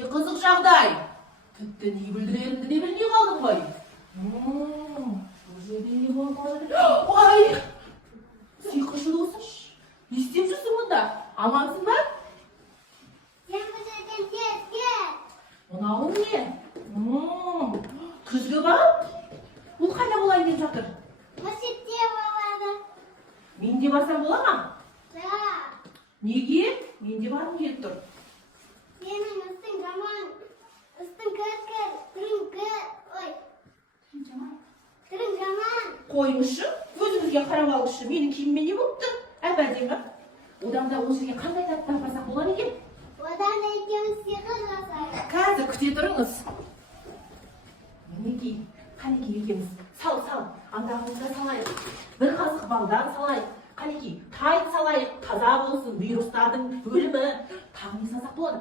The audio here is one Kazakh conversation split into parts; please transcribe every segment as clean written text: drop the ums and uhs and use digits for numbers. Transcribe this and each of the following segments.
Өте қызық жағдай. Тіпті не білдіретінді де білмей қалдың ғой. Бұл жерде не болмады? Ой! Сиқыршы досым, не істеп жүрсің мұнда? Амансың ба? Сен бұл жерден тез кет. Мынауың не? Күзгі бағым? Бұл қайда болайын деп жатыр? Мешітте болады. Мен де барсам бола ма? Да. Неге? Мен де барғым келіп тұр. Сенің үстің жаман. Үстің кір-кір. Ой. Түрің жаман. Қойыңызшы, көзіңізге қарап алыңызшы. Менің киіміме не болып тұр? Әп-әдемі. Одан да ол жерге қандай тәтті апарсақ болады екен? Одан да екеуміз сиқыр жасайық. Қазір күте тұрыңыз. Мінекей, қанекей екеуміз. Сал. Андағымызға салайық. Бір қасық балдан салайық. Қанекей, тайт салайық. Таза болсын, вирустардың өлімі. Тағы не салсақ болады?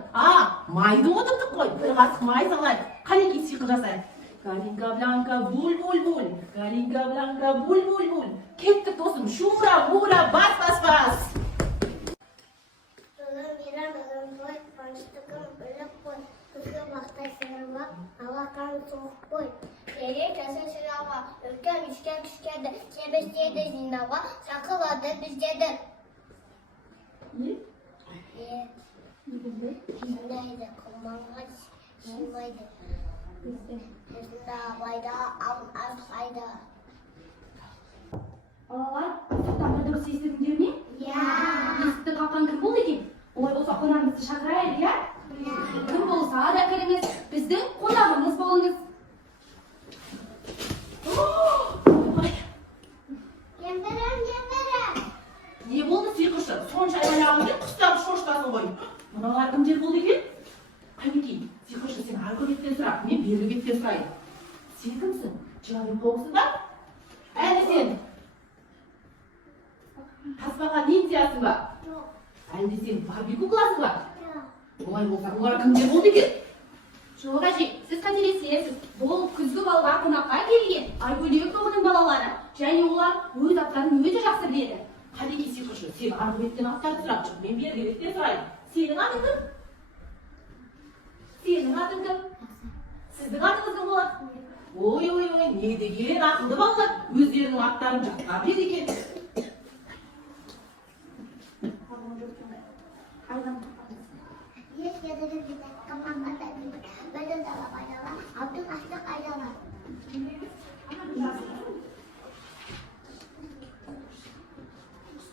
Майды отырдық қой. Бір қасық май салайық. Қанекей сиқыр жасайық. Галинка Бланка, буль-буль-буль. Галинка Бланка, буль-буль-буль. Кеттік досым, шура-мура, бас. Жылы мейрам, жылым той, қуаныштығым біліп қой. Күзгі бақтай сырылып, алақаным суық қой. Керек жасын шырауға, үлкен үшкен күшкеді, себестеді жинауға, сақылады біздеді. Не? Жинайды, қылманға жинайды. Жүзінде абайда, аз қайда. Балалар, сырттан бір дыбыс естідіңдер ме? Иә. Есікті қаққан кім болды екен? Олай болса қонағымызды шақырайық, иә? Кім болса да кіріңіз, біздің қонағымыз болыңыз. Кемпірім. Не болды сиқыршы? Сонша аяғыңмен құстап шоштасың ғой. Мыналар кімдер болды екен? Қанекей, сиқыршы, сен арғы беттен сұра, мен бергі беттен сұрайын. Сен кімсің? Жылабен қоңсың ба? Әлі сен? Таспаға ниндзясың ба? Жоқ. Әлде сен Барби кукласың ба? Олай болса, олар кімдер болды екен? Жоқ әже, сіз қателесесіз. Бұл күзгі балға қонаққа келген Айгөлек тобының балалары. Және олар өз аттарын өте жақсы біледі. Қанекей сиқыршы, сен арғы беттен аттарды сұрап шық, мен бергі беттен сұрайын. Сенің атың кім? Сенің атың кім? Сіздің атыңыз кім болады? Ой, не деген ақылды балалар, өздерінің аттарын жатқа біледі екен. Ес кедіріп бітек, қамаққа да бітек, бәді дала байдала, абдың ашты қайдала.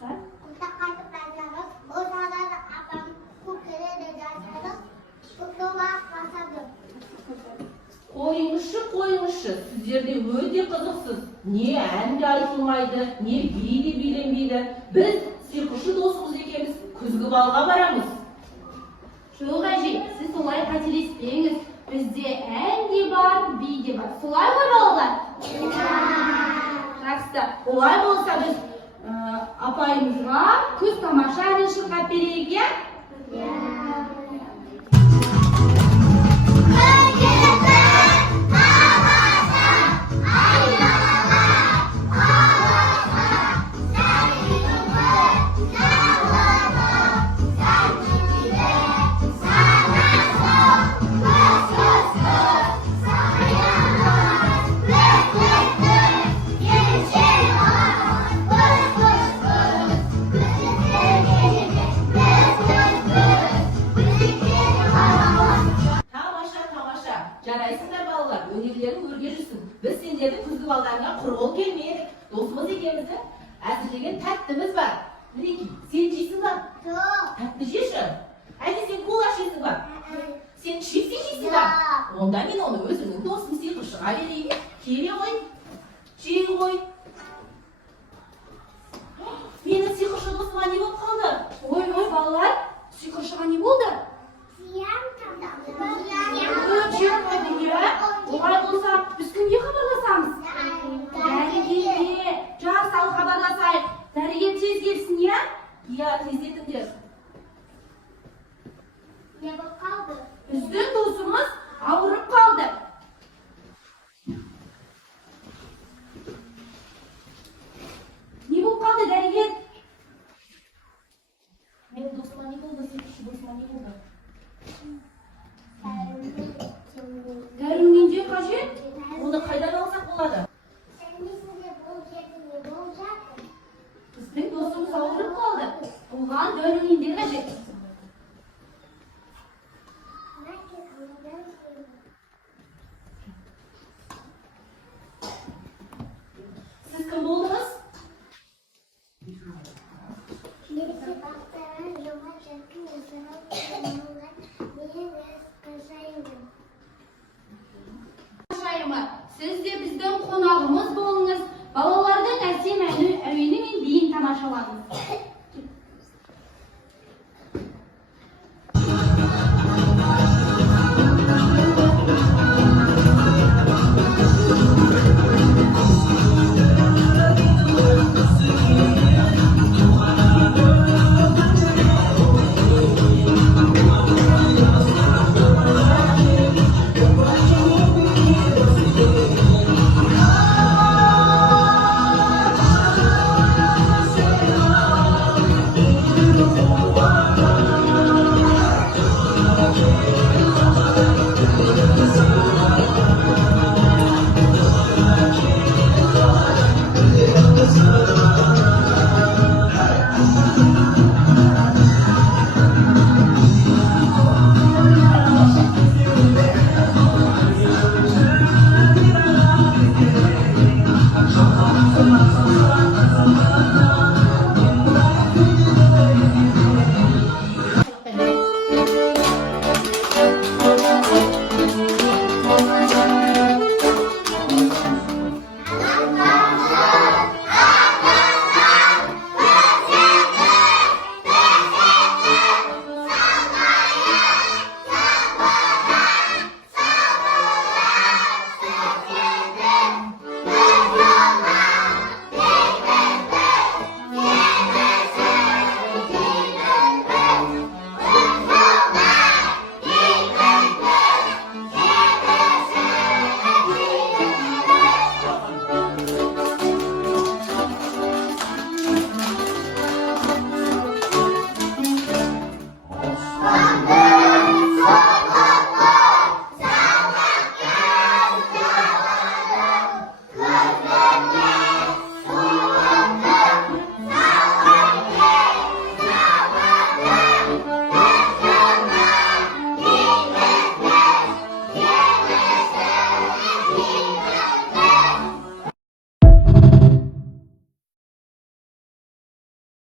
Құлта қайтып бәдігі, озағады апам, көк кереді жасады, көктоға қасады. Қойыңызшы, сіздерде өте қызықсыз. Не ән де айтылмайды, не би де биленбейді. Біз сиқыршы досымыз екенбіз, күзгі балға барамыз. Жоқ әже, сіз солай қателеспеңіз. Бізде ән де бар, би де бар. Солай ғой балалар? Жақсы, олай болса біз апайымызға күз тамаша әнін шырқап берейік, иә? Жарайсыңдар балалар, өнерлерің өрге жүрсін. Біз сендердің күзгі балдарына құр қол келмедік. Досымыз екеуміздің әзірлеген тәттіміз бар. Мінекей, сен жейсің ба? Жоқ. Тәтті жеші. Әлде сен кола ішесің ба? Сен шипсы жейсің ба? Онда мен оны өзімнің досым сиқыршыға берейін. Келе ғой. Жей ғой. Менің сиқыршы досыма не болып қалды? Ой, балалар, сиқыршыға не болды?